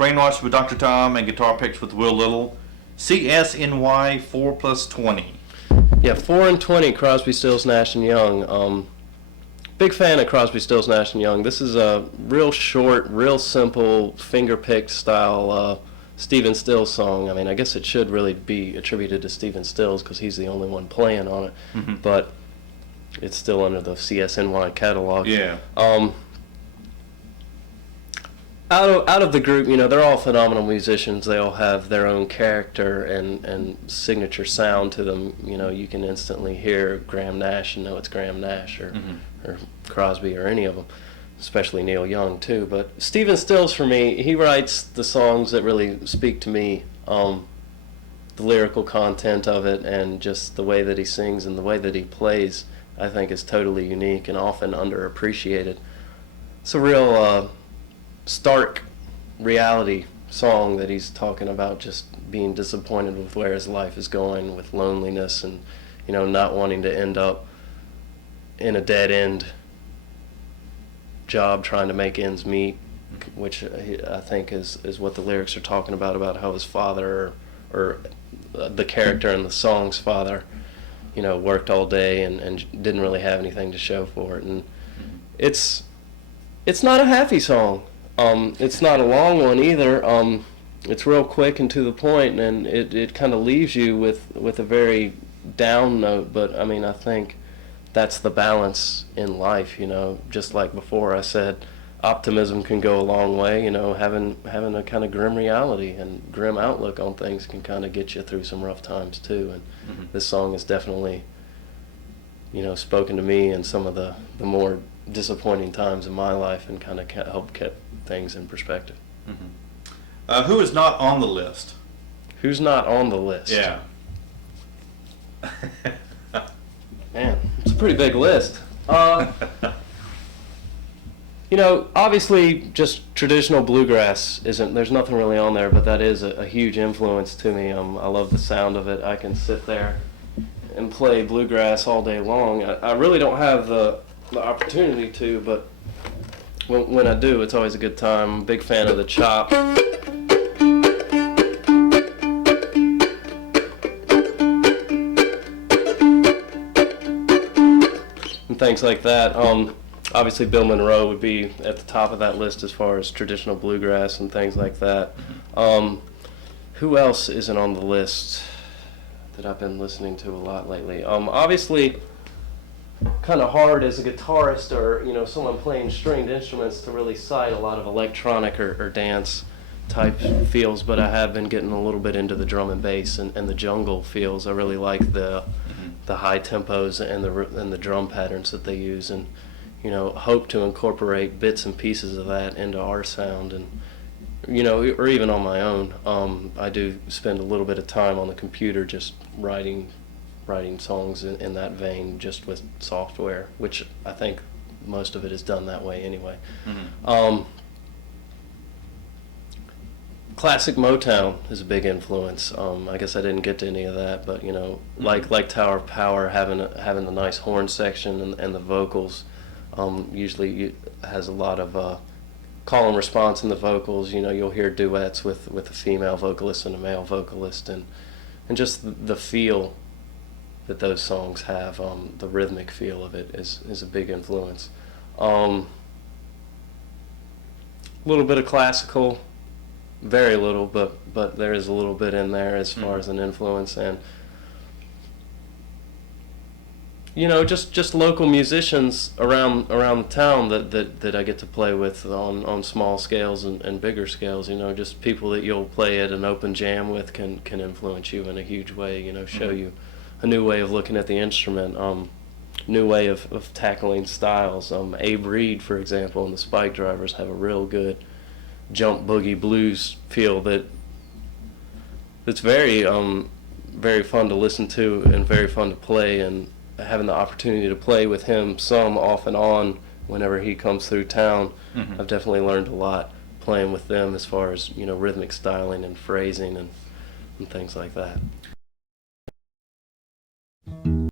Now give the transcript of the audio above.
Brainwash with Dr. Tom and Guitar Picks with Will Little. CSNY 4+20. Yeah, 4 and 20, Crosby, Stills, Nash and Young. Big fan of Crosby, Stills, Nash and Young. This is a real short, real simple, finger-picked style Stephen Stills song. I mean, I guess it should really be attributed to Stephen Stills because he's the only one playing on it. Mm-hmm. But it's still under the CSNY catalog. Yeah. Out of the group, you know, they're all phenomenal musicians. They all have their own character and signature sound to them. You know, you can instantly hear Graham Nash and know it's Graham Nash or Crosby or any of them, especially Neil Young too. But Stephen Stills, for me, he writes the songs that really speak to me. The lyrical content of it and just the way that he sings and the way that he plays, I think, is totally unique and often underappreciated. It's a real stark reality song that he's talking about just being disappointed with where his life is going, with loneliness and, you know, not wanting to end up in a dead-end job trying to make ends meet, which I think is what the lyrics are talking about how his father or the character in the song's father, you know, worked all day and didn't really have anything to show for it. And it's not a happy song. It's not a long one either. It's real quick and to the point, and it kind of leaves you with a very down note. But I mean, I think that's the balance in life. You know, just like before I said, optimism can go a long way. You know, having a kind of grim reality and grim outlook on things can kind of get you through some rough times too. And this song has definitely, you know, spoken to me in some of the more disappointing times in my life and kind of helped keep things in perspective. Who is not on the list? Who's not on the list? Yeah. Man, it's a pretty big list. You know, obviously just traditional bluegrass there's nothing really on there, but that is a huge influence to me. I love the sound of it. I can sit there and play bluegrass all day long. I really don't have the opportunity to, but when I do, it's always a good time. I'm a big fan of the chop. And things like that. Obviously Bill Monroe would be at the top of that list as far as traditional bluegrass and things like that. Who else isn't on the list that I've been listening to a lot lately? Obviously, kind of hard as a guitarist or, you know, someone playing stringed instruments to really cite a lot of electronic or dance type feels, but I have been getting a little bit into the drum and bass and the jungle feels. I really like the high tempos and the drum patterns that they use, and, you know, hope to incorporate bits and pieces of that into our sound, and, you know, or even on my own. I do spend a little bit of time on the computer just writing songs in that vein, just with software, which I think most of it is done that way anyway. Classic Motown is a big influence. I guess I didn't get to any of that, but, you know, like Tower of Power, having the nice horn section and the vocals, usually has a lot of call and response in the vocals. You know, you'll hear duets with a female vocalist and a male vocalist, and just the feel that those songs have, the rhythmic feel of it is a big influence. A little bit of classical, very little, but there is a little bit in there as far as an influence, and, you know, just local musicians around the town that I get to play with on small scales and bigger scales. You know, just people that you'll play at an open jam with can influence you in a huge way. You know, show you a new way of looking at the instrument, new way of tackling styles. Abe Reed, for example, and the Spike Drivers have a real good jump boogie blues feel that's very very fun to listen to and very fun to play, and having the opportunity to play with him some off and on whenever he comes through town, I've definitely learned a lot playing with them as far as, you know, rhythmic styling and phrasing and things like that.